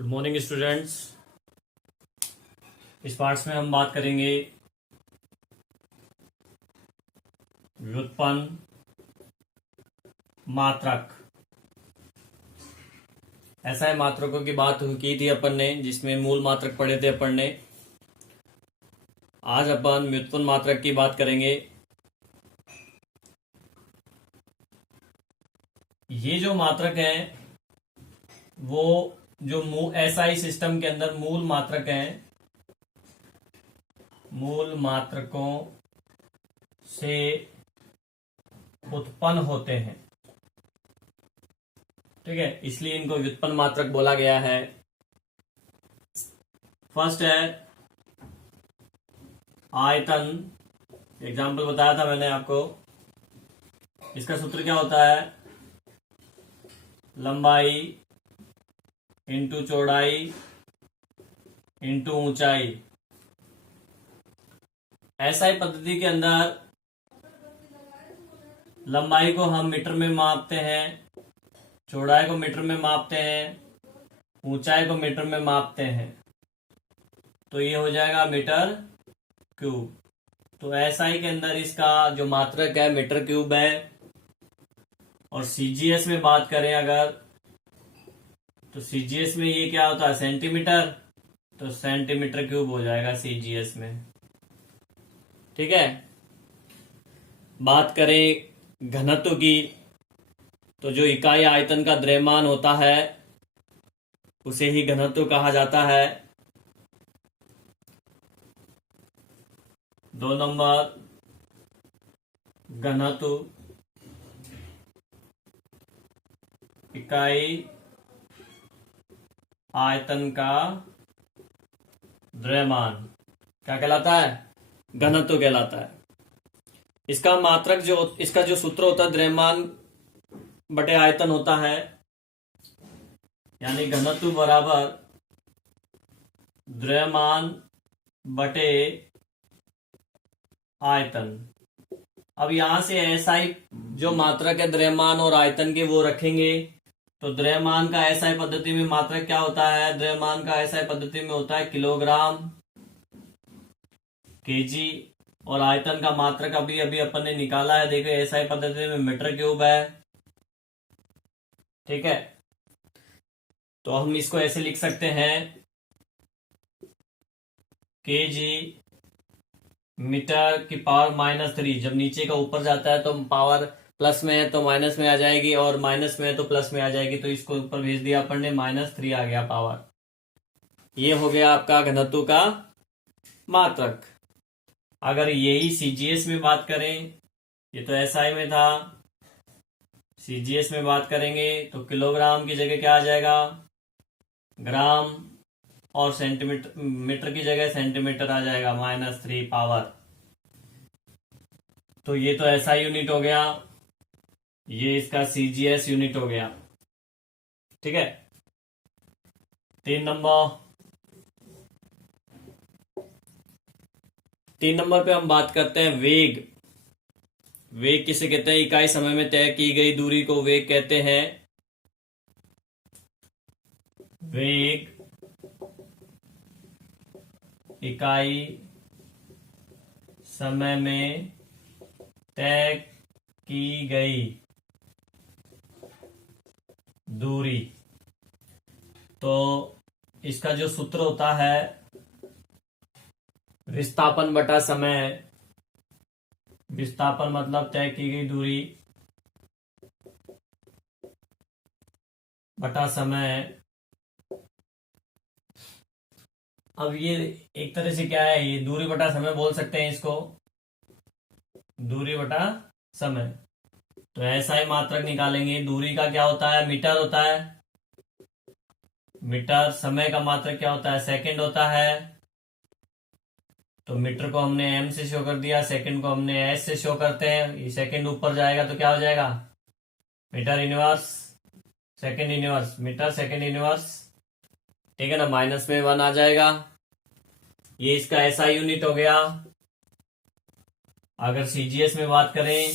Good morning students. इस parts में हम बात करेंगे व्युत्पन्न मात्रक। ऐसा है, मात्रकों की बात की थी अपन ने, जिसमें मूल मात्रक पढ़े थे अपन ने। आज अपन व्युत्पन्न मात्रक की बात करेंगे। ये जो मात्रक है वो जो एसआई सिस्टम के अंदर मूल मात्रक हैं, मूल मात्रकों से उत्पन्न होते हैं। ठीक है, इसलिए इनको व्युत्पन्न मात्रक बोला गया है। फर्स्ट है आयतन। एग्जाम्पल बताया था मैंने आपको। इसका सूत्र क्या होता है? लंबाई इंटू चौड़ाई इंटू ऊंचाई। एसआई पद्धति के अंदर लंबाई को हम मीटर में मापते हैं, चौड़ाई को मीटर में मापते हैं, ऊंचाई को मीटर में मापते हैं। तो ये हो जाएगा मीटर क्यूब। तो एसआई के अंदर इसका जो मात्रक है मीटर क्यूब है। और सीजीएस में बात करें अगर, तो सीजीएस में ये क्या होता है? सेंटीमीटर। तो सेंटीमीटर क्यूब हो जाएगा सीजीएस में। ठीक है। बात करें घनत्व की, तो जो इकाई आयतन का द्रव्यमान होता है उसे ही घनत्व कहा जाता है। 2 नंबर घनत्व इकाई आयतन का द्रव्यमान क्या कहलाता है? घनत्व कहलाता है। इसका मात्रक इसका जो सूत्र होता है द्रव्यमान बटे आयतन होता है, यानी घनत्व बराबर द्रव्यमान बटे आयतन। अब यहां से एसआई जो मात्रक है द्रव्यमान और आयतन के वो रखेंगे। तो द्रव्यमान का एसआई पद्धति में मात्रक क्या होता है? द्रव्यमान का एसआई पद्धति में होता है किलोग्राम, केजी। और आयतन का मात्रक अभी अभी अपन ने निकाला है, देखो एसआई पद्धति में मीटर क्यूब है। ठीक है, तो हम इसको ऐसे लिख सकते हैं, केजी मीटर की पावर -3। जब नीचे का ऊपर जाता है तो पावर प्लस में है तो माइनस में आ जाएगी, और माइनस में है तो प्लस में आ जाएगी। तो इसको ऊपर भेज दिया अपन ने, -3 आ गया पावर। ये हो गया आपका घनत्व का मात्रक। अगर यही सीजीएस में बात करें, ये तो एसआई में था, सीजीएस में बात करेंगे तो किलोग्राम की जगह क्या आ जाएगा? ग्राम। और सेंटीमीटर, मीटर की जगह सेंटीमीटर आ जाएगा, -3 पावर। तो ये तो एसआई यूनिट हो गया, ये इसका सीजीएस यूनिट हो गया। ठीक है। 3 नंबर पे हम बात करते हैं वेग। वेग किसे कहते हैं? इकाई समय में तय की गई दूरी को वेग कहते हैं। वेग इकाई समय में तय की गई दूरी। तो इसका जो सूत्र होता है विस्थापन बटा समय। विस्थापन मतलब तय की गई दूरी बटा समय। अब ये एक तरह से क्या है, ये दूरी बटा समय बोल सकते हैं इसको, दूरी बटा समय। तो ऐसा ही मात्रक निकालेंगे। दूरी का क्या होता है? मीटर होता है, मीटर। समय का मात्रक क्या होता है? सेकंड होता है। तो मीटर को हमने एम से शो कर दिया, सेकंड को हमने एस से शो करते हैं। ये सेकंड ऊपर जाएगा तो क्या हो जाएगा? Metre inverse second inverse, metre second inverse. ठीक है ना, माइनस में 1 आ जाएगा। ये इसका एसआई यूनिट हो गया। अगर सीजीएस में बात करें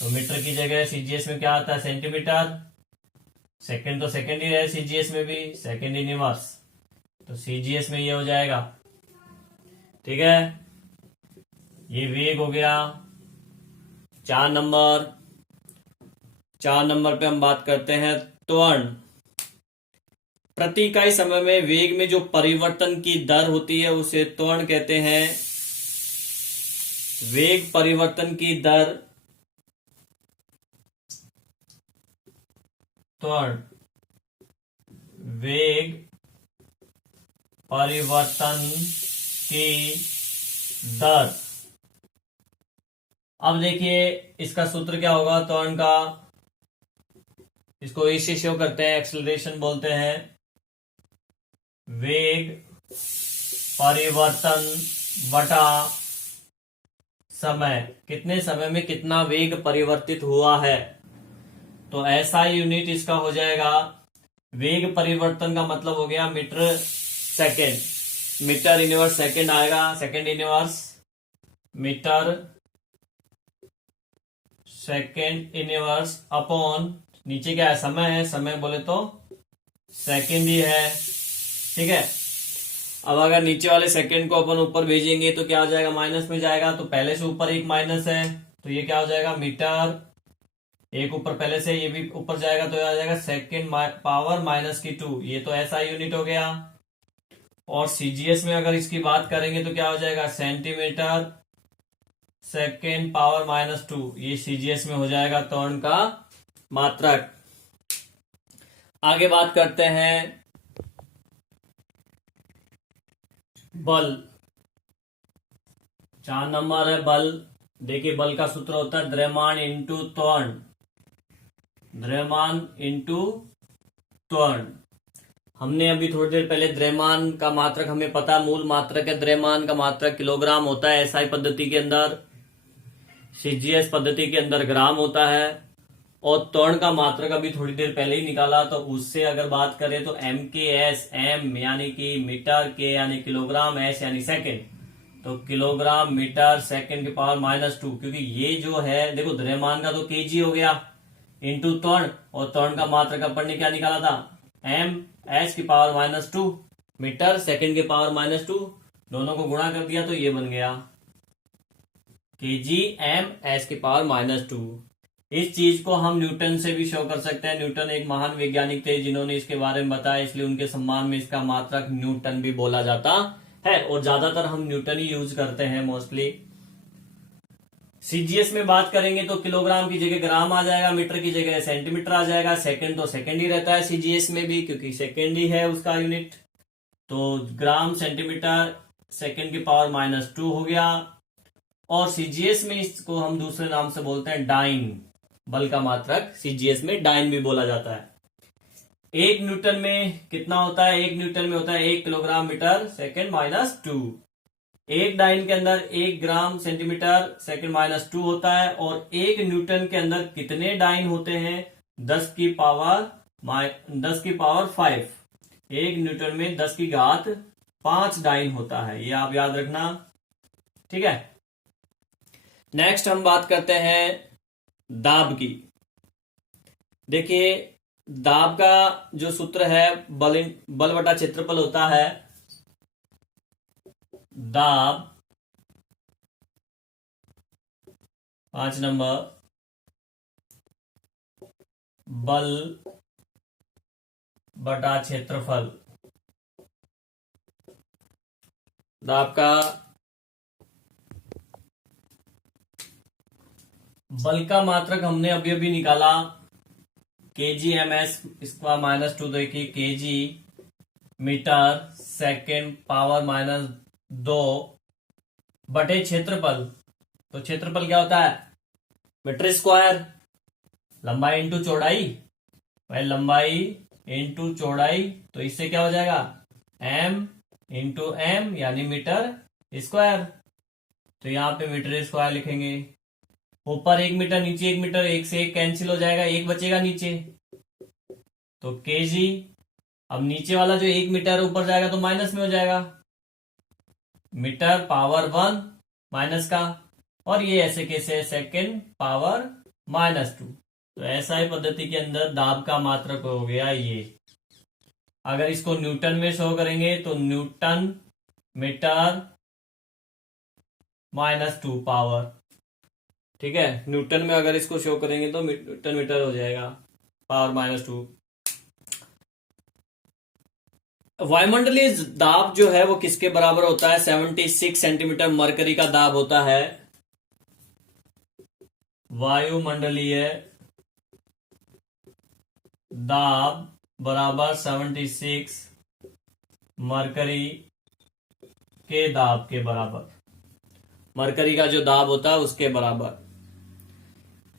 तो मीटर की जगह सीजीएस में क्या आता है? सेंटीमीटर। सेकेंड तो सेकेंड ही है सीजीएस में भी, सेकेंड यूनिवर्स, तो सीजीएस में ये हो जाएगा। ठीक है, ये वेग हो गया। 4 नंबर पे हम बात करते हैं त्वरण। प्रति इकाई समय में वेग में जो परिवर्तन की दर होती है उसे त्वरण कहते हैं। वेग परिवर्तन की दर त्वरण, वेग परिवर्तन की दर। अब देखिए इसका सूत्र क्या होगा त्वरण का, इसको इसे शो करते हैं, एक्सेलरेशन बोलते हैं। वेग परिवर्तन बटा समय, कितने समय में कितना वेग परिवर्तित हुआ है। तो ऐसा यूनिट इसका हो जाएगा, वेग परिवर्तन का मतलब हो गया metre second, metre universe second आएगा, second universe metre second universe upon नीचे क्या है, समय है, समय बोले तो सेकेंड ही है। ठीक है, अब अगर नीचे वाले सेकेंड को अपन ऊपर भेजेंगे तो क्या हो जाएगा, माइनस में जाएगा, तो पहले से ऊपर एक माइनस है, तो ये क्या हो जाएगा, मीटर एक ऊपर पहले से, ये भी ऊपर जाएगा तो आ जाएगा सेकेंड पावर -2। ये तो ऐसा यूनिट हो गया। और सीजीएस में अगर इसकी बात करेंगे तो क्या हो जाएगा, सेंटीमीटर सेकेंड पावर -2, ये सीजीएस में हो जाएगा त्वरण का मात्रक। आगे बात करते हैं बल। 4 नंबर है बल। देखिए बल का सूत्र होता है द्रव्यमान इंटू त्वरण, द्रव्यमान इंटू त्वरण। हमने अभी थोड़ी देर पहले द्रव्यमान का मात्रक हमें पता, मूल मात्रक है द्रव्यमान का मात्रक किलोग्राम होता है एसआई पद्धति के अंदर, सीजीएस पद्धति के अंदर ग्राम होता है। और त्वरण का मात्रक अभी थोड़ी देर पहले ही निकाला, तो उससे अगर बात करें तो एम के एस, एम यानी कि मीटर, के यानी किलोग्राम, एस यानी सेकेंड, तो किलोग्राम मीटर सेकेंड की पावर -2। क्योंकि ये जो है देखो द्रव्यमान का तो केजी हो गया इंटू त्वरण, और त्वरण का मात्रक अपन ने क्या निकाला था, एम एस की पावर -2 मीटर सेकेंड की पावर -2, दोनों को गुणा कर दिया तो ये बन गया केजी एम एस की पावर -2। इस चीज को हम न्यूटन से भी शो कर सकते हैं। न्यूटन एक महान वैज्ञानिक थे जिन्होंने इसके बारे में बताया, इसलिए उनके सम्मान में इसका मात्रक न्यूटन भी बोला जाता है, और ज्यादातर हम न्यूटन ही यूज करते हैं मोस्टली। सीजीएस में बात करेंगे तो किलोग्राम की जगह ग्राम आ जाएगा, मीटर की जगह सेंटीमीटर आ जाएगा, सेकंड तो सेकंड ही रहता है सीजीएस में भी क्योंकि सेकंड ही है उसका यूनिट। तो ग्राम सेंटीमीटर सेकंड की पावर -2 हो गया। और सीजीएस में इसको हम दूसरे नाम से बोलते हैं डाइन, बल का मात्रक सीजीएस में डाइन भी बोला जाता है। 1 न्यूटन में कितना होता है, 1 न्यूटन में होता है 1 किलोग्राम मीटर सेकेंड -2। एक डाइन के अंदर 1 ग्राम सेंटीमीटर सेकेंड -2 होता है। और 1 न्यूटन के अंदर कितने डाइन होते हैं, 10 की पावर 5। 1 न्यूटन में 10 की घात 5 डाइन होता है, ये आप याद रखना। ठीक है, नेक्स्ट हम बात करते हैं दाब की। देखिए दाब का जो सूत्र है बल बटा क्षेत्रफल होता है। दाब 5 नंबर बल बटा क्षेत्रफल। दाब का बल का मात्रक हमने अभी अभी निकाला केजी एम एस, इसका -2 देखिए, केजी मीटर सेकेंड पावर -2 बटे क्षेत्रफल। तो क्षेत्रफल क्या होता है, मीटर स्क्वायर, लंबाई इंटू चौड़ाई, भाई लंबाई इंटू चौड़ाई, तो इससे क्या हो जाएगा m इंटू एम यानी मीटर स्क्वायर। तो यहां पे मीटर स्क्वायर लिखेंगे, ऊपर 1 मीटर नीचे 1 मीटर, 1 से 1 कैंसिल हो जाएगा, 1 बचेगा नीचे, तो केजी। अब नीचे वाला जो 1 मीटर ऊपर जाएगा तो माइनस में हो जाएगा, मीटर पावर 1 माइनस का, और ये ऐसे कैसे सेकेंड पावर -2, तो एसआई पद्धति के अंदर दाब का मात्रक हो गया ये। अगर इसको न्यूटन में शो करेंगे तो न्यूटन मीटर -2 पावर। ठीक है, न्यूटन में अगर इसको शो करेंगे तो न्यूटन मीटर हो जाएगा, पावर -2। वायुमंडलीय दाब जो है वो किसके बराबर होता है? 76 सेंटीमीटर मरकरी का दाब होता है। वायुमंडलीय दाब बराबर 76 मरकरी के दाब के बराबर, मरकरी का जो दाब होता है उसके बराबर।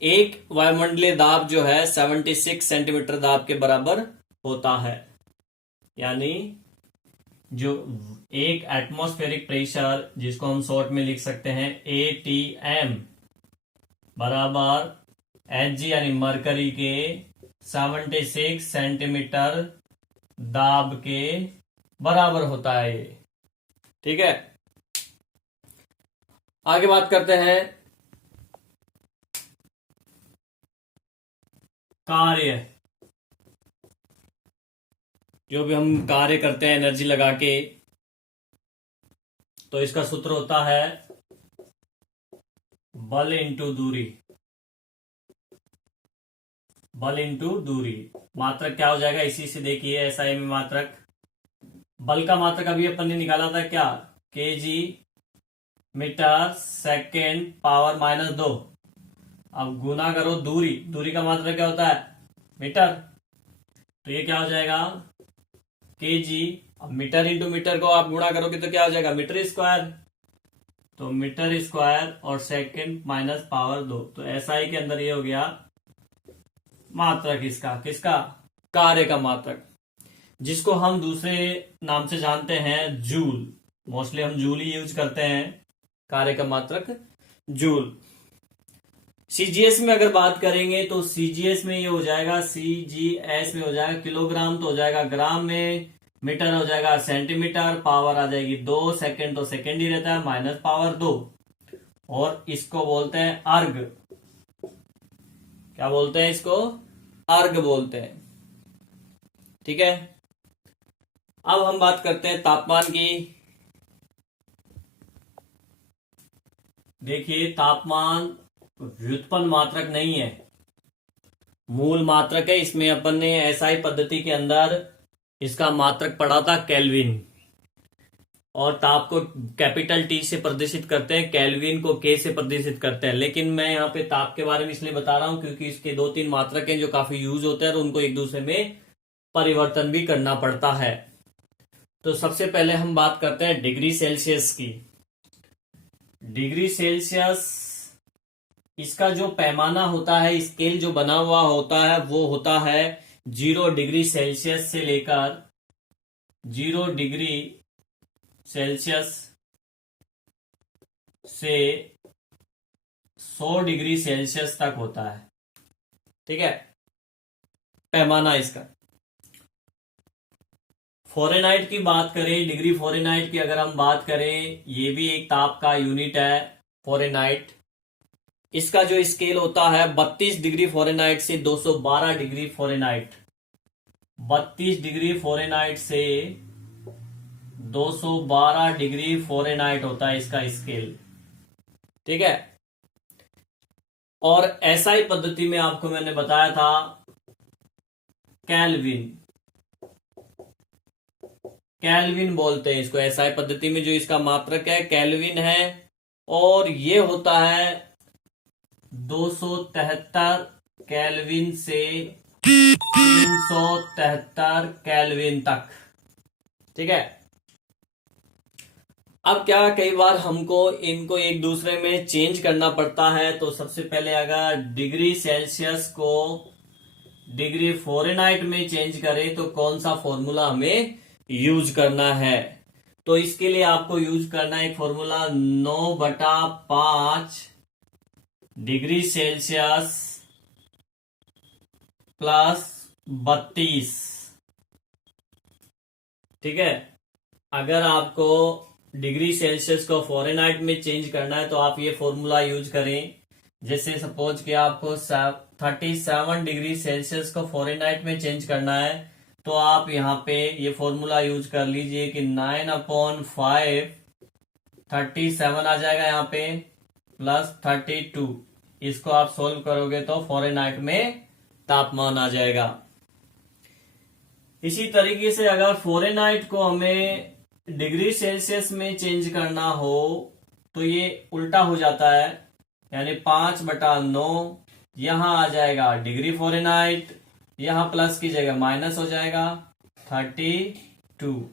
एक वायुमंडलीय दाब जो है 76 सेंटीमीटर दाब के बराबर होता है। यानी जो एक एटमॉस्फेरिक प्रेशर, जिसको हम शॉर्ट में लिख सकते हैं ATM बराबर Hg यानी मरकरी के 76 सेंटीमीटर दाब के बराबर होता है ये। ठीक है, आगे बात करते हैं कार्य। जो भी हम कार्य करते हैं एनर्जी लगा के, तो इसका सूत्र होता है बल इंटू दूरी। बल इंटू दूरी, मात्रक क्या हो जाएगा इसी से देखिए। एसआई में मात्रक, बल का मात्रक अभी अपन ने निकाला था क्या? kg metre second power -2। अब गुना करो दूरी, दूरी का मात्रक क्या होता है? मीटर। तो ये क्या हो जाएगा? kg। अब मीटर इंटू मीटर को आप गुणा करोगे तो क्या हो जाएगा? Metre square. तो मीटर स्क्वायर और सेकेंड माइनस पावर 2। तो एसआई के अंदर ये हो गया मात्रक इसका, किसका? कार्य का मात्रक, जिसको हम दूसरे नाम से जानते हैं जूल। मोस्टली हम जूल ही यूज करते हैं, कार्य का मात्रक जूल। सीजीएस में अगर बात करेंगे तो सीजीएस में ये हो जाएगा, सीजीएस में हो जाएगा किलोग्राम, तो हो जाएगा ग्राम में, मीटर हो जाएगा सेंटीमीटर, पावर आ जाएगी 2, सेकेंड तो सेकेंड ही रहता है, माइनस पावर 2। और इसको बोलते हैं अर्ग। क्या बोलते हैं इसको? अर्ग बोलते हैं। ठीक है, अब हम बात करते हैं तापमान की। देखिए, तापमान व्युत्पन्न मात्रक नहीं है, मूल मात्रक है। इसमें अपन ने एसआई पद्धति के अंदर इसका मात्रक पढ़ा था केल्विन, और ताप को कैपिटल टी से प्रदर्शित करते हैं, केल्विन को के से प्रदर्शित करते हैं। लेकिन मैं यहाँ पे ताप के बारे में इसलिए बता रहा हूं क्योंकि इसके 2-3 मात्रक हैं जो काफी यूज होते हैं और उनको एक दूसरे में परिवर्तन भी करना पड़ता है। तो सबसे पहले हम बात करते हैं डिग्री सेल्सियस की। डिग्री सेल्सियस, इसका जो पैमाना होता है, स्केल जो बना हुआ होता है, वो होता है 0 डिग्री सेल्सियस से लेकर 0 डिग्री सेल्सियस से 100 डिग्री सेल्सियस तक होता है। ठीक है, पैमाना इसका। फ़ारेनहाइट की बात करें, डिग्री फ़ारेनहाइट की अगर हम बात करें, ये भी एक ताप का यूनिट है फ़ारेनहाइट। इसका जो स्केल होता है 32 डिग्री फ़ारेनहाइट से 212 डिग्री फ़ारेनहाइट। 32 डिग्री फ़ारेनहाइट से 212 डिग्री फ़ारेनहाइट होता है इसका स्केल। ठीक है, और एसआई पद्धति में आपको मैंने बताया था केल्विन। केल्विन बोलते हैं इसको, एसआई पद्धति में जो इसका मात्रक है केल्विन है, और ये होता है 273 केल्विन से 373 केल्विन तक। ठीक है, अब क्या कई बार हमको इनको एक दूसरे में चेंज करना पड़ता है। तो सबसे पहले अगर डिग्री सेल्सियस को डिग्री फ़ारेनहाइट में चेंज करें तो कौन सा फॉर्मूला हमें यूज करना है? तो इसके लिए आपको यूज करना है एक फॉर्मूला 9/5 डिग्री सेल्सियस प्लस 32। ठीक है, अगर आपको डिग्री सेल्सियस को फ़ारेनहाइट में चेंज करना है तो आप ये फॉर्मूला यूज करें। जैसे सपोज कि आपको 37 डिग्री सेल्सियस को फ़ारेनहाइट में चेंज करना है, तो आप यहाँ पे ये फॉर्मूला यूज कर लीजिए कि 9/5 37 आ जाएगा यहाँ पे प्लस 32। इसको आप सोल्व करोगे तो फ़ारेनहाइट में तापमान आ जाएगा। इसी तरीके से अगर फ़ारेनहाइट को हमें डिग्री सेल्सियस में चेंज करना हो तो ये उल्टा हो जाता है, यानी 5/9 यहां आ जाएगा डिग्री फ़ारेनहाइट, यहां प्लस की जगह माइनस हो जाएगा 32।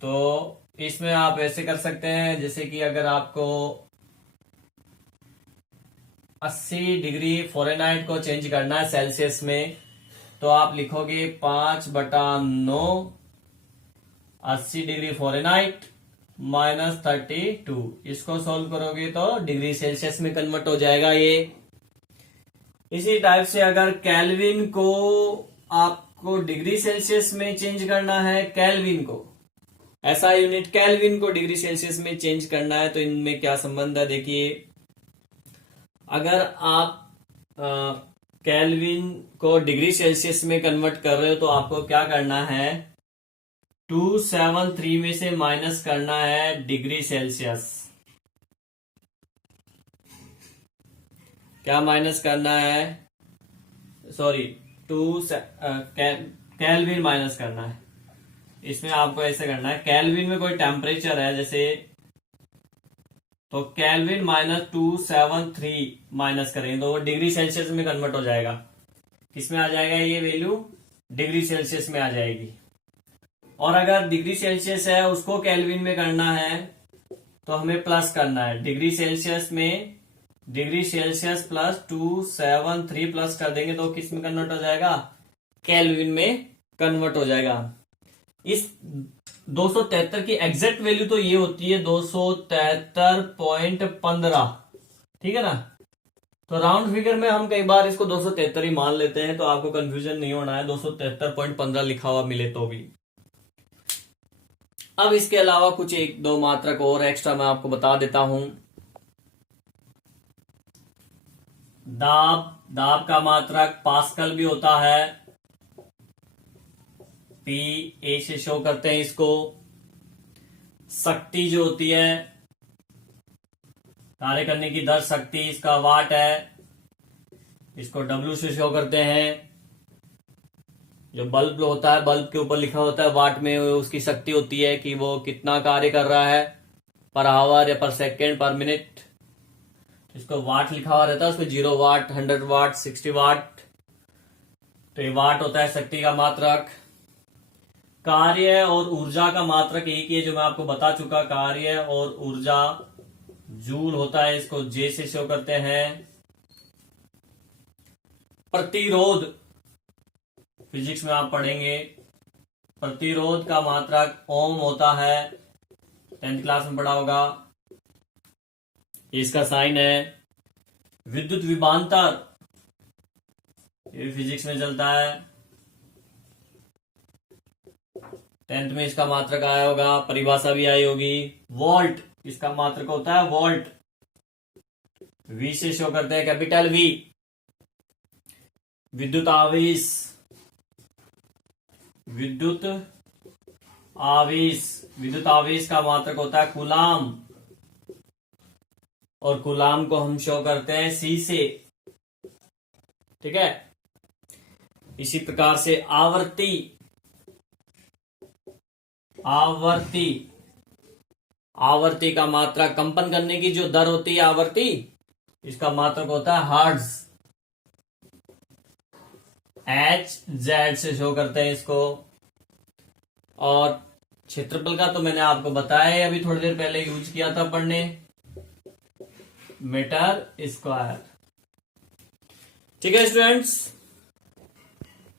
तो इसमें आप ऐसे कर सकते हैं, जैसे कि अगर आपको 80 डिग्री फ़ारेनहाइट को चेंज करना है सेल्सियस में, तो आप लिखोगे 5/9 80 डिग्री फ़ारेनहाइट माइनस 32। इसको सोल्व करोगे तो डिग्री सेल्सियस में कन्वर्ट हो जाएगा ये। इसी टाइप से अगर केल्विन को आपको डिग्री सेल्सियस में चेंज करना है, केल्विन को ऐसा यूनिट केल्विन को डिग्री सेल्सियस में चेंज करना है, तो इनमें क्या संबंध है देखिए। अगर आप केल्विन को डिग्री सेल्सियस में कन्वर्ट कर रहे हो तो आपको क्या करना है, 273 में से माइनस करना है डिग्री सेल्सियस। क्या माइनस करना है, सॉरी केल्विन माइनस करना है। इसमें आपको ऐसे करना है, केल्विन में कोई टेम्परेचर है जैसे, तो केल्विन माइनस 273 माइनस करेंगे तो वो डिग्री सेल्सियस में कन्वर्ट हो जाएगा। किसमें आ जाएगा ये वैल्यू, डिग्री सेल्सियस में आ जाएगी। और अगर डिग्री सेल्सियस है उसको केल्विन में करना है तो हमें प्लस करना है, डिग्री सेल्सियस में डिग्री सेल्सियस प्लस 273 प्लस कर देंगे तो किस में कन्वर्ट हो जाएगा, केल्विन में कन्वर्ट हो जाएगा। इस 273 की एग्जैक्ट वैल्यू तो ये होती है 273.15, ठीक है ना। तो राउंड फिगर में हम कई बार इसको 273 ही मान लेते हैं, तो आपको कंफ्यूजन नहीं होना है, 273.15 लिखा हुआ मिले तो भी। अब इसके अलावा कुछ 1-2 मात्रक और एक्स्ट्रा मैं आपको बता देता हूं। दाब का मात्रक पास्कल भी होता है, पी ए से शो करते हैं इसको। शक्ति जो होती है, कार्य करने की दर शक्ति, इसका वाट है, इसको डब्ल्यू से शो करते हैं। जो बल्ब होता है, बल्ब के ऊपर लिखा होता है वाट में, उसकी शक्ति होती है कि वो कितना कार्य कर रहा है पर आवर या पर सेकेंड पर मिनट। इसको वाट लिखा हुआ रहता है, उसमें 0 वाट, 100 वाट, 60 वाट। तो ये वाट होता है शक्ति का मात्रक। कार्य और ऊर्जा का मात्रक एक ही है जो मैं आपको बता चुका, कार्य और ऊर्जा जूल होता है, इसको जे से शो करते हैं। प्रतिरोध फिजिक्स में आप पढ़ेंगे, प्रतिरोध का मात्रक ओम होता है, 10th क्लास में पढ़ा होगा। इसका साइन है। विद्युत विभवांतर, ये फिजिक्स में चलता है, 10th में इसका मात्रक आया होगा, परिभाषा भी आई होगी। वोल्ट, इसका मात्रक होता है वोल्ट, वी से शो करते हैं, कैपिटल वी। विद्युत आवेश, विद्युत आवेश का मात्रक होता है कूलाम, और कूलाम को हम शो करते हैं सी से, ठीक है। इसी प्रकार से आवर्ती का मात्रक, कंपन करने की जो दर होती है आवर्ती, इसका मात्रक होता है हर्ट्ज, HZ से शो करते हैं इसको। और क्षेत्रफल का तो मैंने आपको बताया है, अभी थोड़ी देर पहले यूज किया था पढ़ने, मीटर स्क्वायर। ठीक है स्टूडेंट्स,